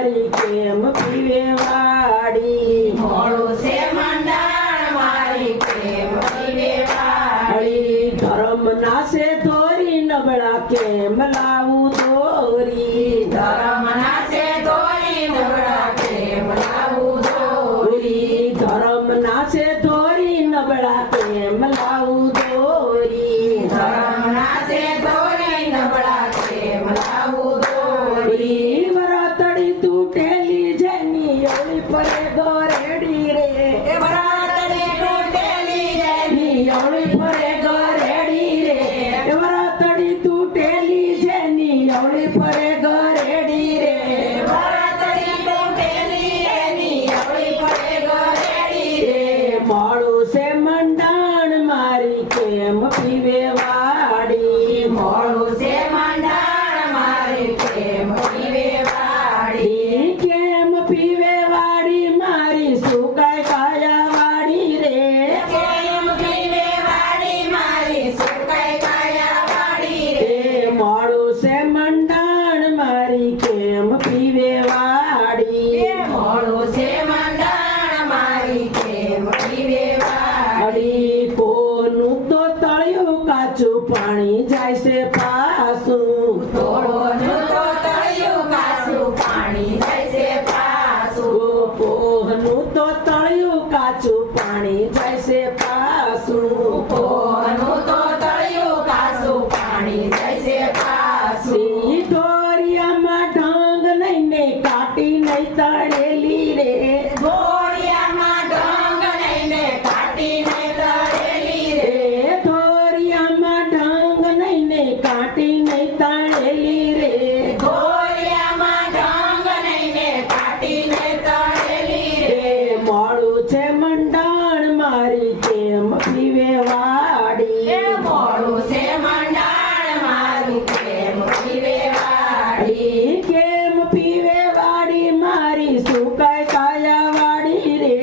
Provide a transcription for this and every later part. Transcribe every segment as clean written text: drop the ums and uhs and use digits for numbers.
મારી કેમ પીવે વાડી મોડું છે મંડાણ મારી કેમ પીવે વાડી ધર્મ નાશે ધોરી નબળા કેમ લાવું દોરી ધર્મ નાશે ધોરી નબળા કેમ લાવું દોરી ધર્મ નાશે ધોરી નબળા કેમ લાવું દોરી ધર્મ નાશે ધોરી નબળા કેમ લાવું દોરી વરાતડી તૂટેલી જેની ઓળી પરે દોરેડી રે એ ભરાતડી તૂટેલી જેની ઓળી પરે દોરેડી રે વરાતડી તૂટેલી જેની ઓળી પરે દોરેડી રે ભરાતડી તૂટેલી એની અવળી પડે ગરેડી રે મોડું છે મંડાણ મારી કેમ પીવે વાડી મોડું છે મંડાણ મારી કેમ પીવે વાડી કેમ પીવે વાડી મારી સુકાય કાયા વાડી રે કેમ પીવે વાડી મારી સુકાઈ કાયા વાડી રે મોડું છે મંડાણ મારી કેમ પીવે વાડી મોડું છે મંડાણ મારી કેમ પીવે વાડી અડી કોનું તો તળિયું કાચું પાણી જાય છે પાછું તોડોનું તો તળિયું કાચું પાણી જાય છે પાછું કોનું તો તળિયું કાચું પાણી જાય છે પાછું કોનું તો તળિયું કાચું પાણી જાય છે પાછું ઢોરિયામાં ઢંગ લઈને કાટી નહીં તળેલી રે ઘોડિયામાં ઢંગ લઈને કાટીને તળેલી રે ઢોરિયામાં ઢંગ લઈને કાટી નહીં તળેલી રે ઘોડિયામાં ઢંગ લઈને કાટીને તળેલી રે મોડું છે મંડાણ મારી કેમ પીવે વાડી એ મોડું છે મંડાણ મારું કેમ પીવે વાડી કેમ પીવે વાડી મારી સુકાય કાયા વાડી રે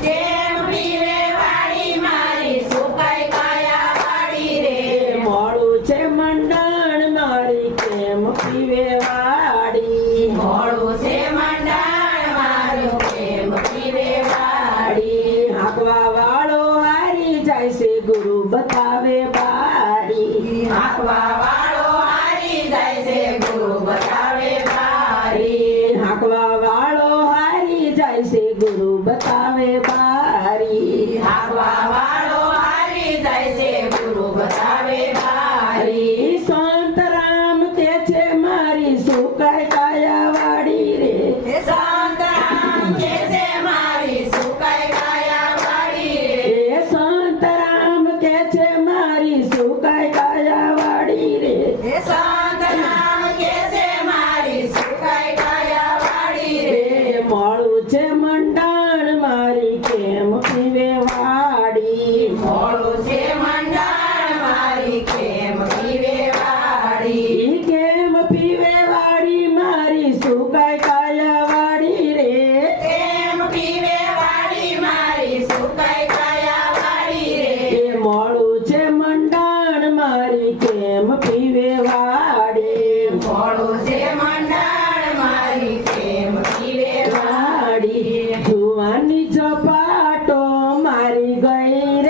કેમ પીવે વાડી મારી સુકાઈ કાયા વાડી રે મોડું છે મંડાણ મારી કેમ પીવે વાડી મોડું છે મંડાણ મારું કેમ પીવે વાડી હાંકવા વાળો હારી જાય છે ગુરુ બતાવે બારી હાંકવા વાળો હારી જાય છે ગુરુ બતાવે બારી હાંકવા વાળો હારી જાય છે ગુરુ બતાવે બારી હાંકવા વાળો હારી જાય છે ગુરુ બતાવે બારી સંત રામ કે છે મારી સુકાય કાયા વાડી રે હે શાંતરામ કે છે મારી સુકાઈ કાયા વાડી રે એ સંત રામ કે છે મારી સુકાય કાયા વાડી રે હે શાંતરામ કે છે મારી સુકાઈ કાયા વાડી રે મોડું છે મંડાણ મારી કેમ પીવે વાડી મોડું છે મંડાણ મારી કેમ પીવે વાડી કેમ પીવે વાડી મારી સુકાય કાયા વાડી રે કેમ પીવે વાડી મારી સુકાઈ કાયા વાડી રે મોડું છે મંડાણ મારી કેમ પીવે વાડી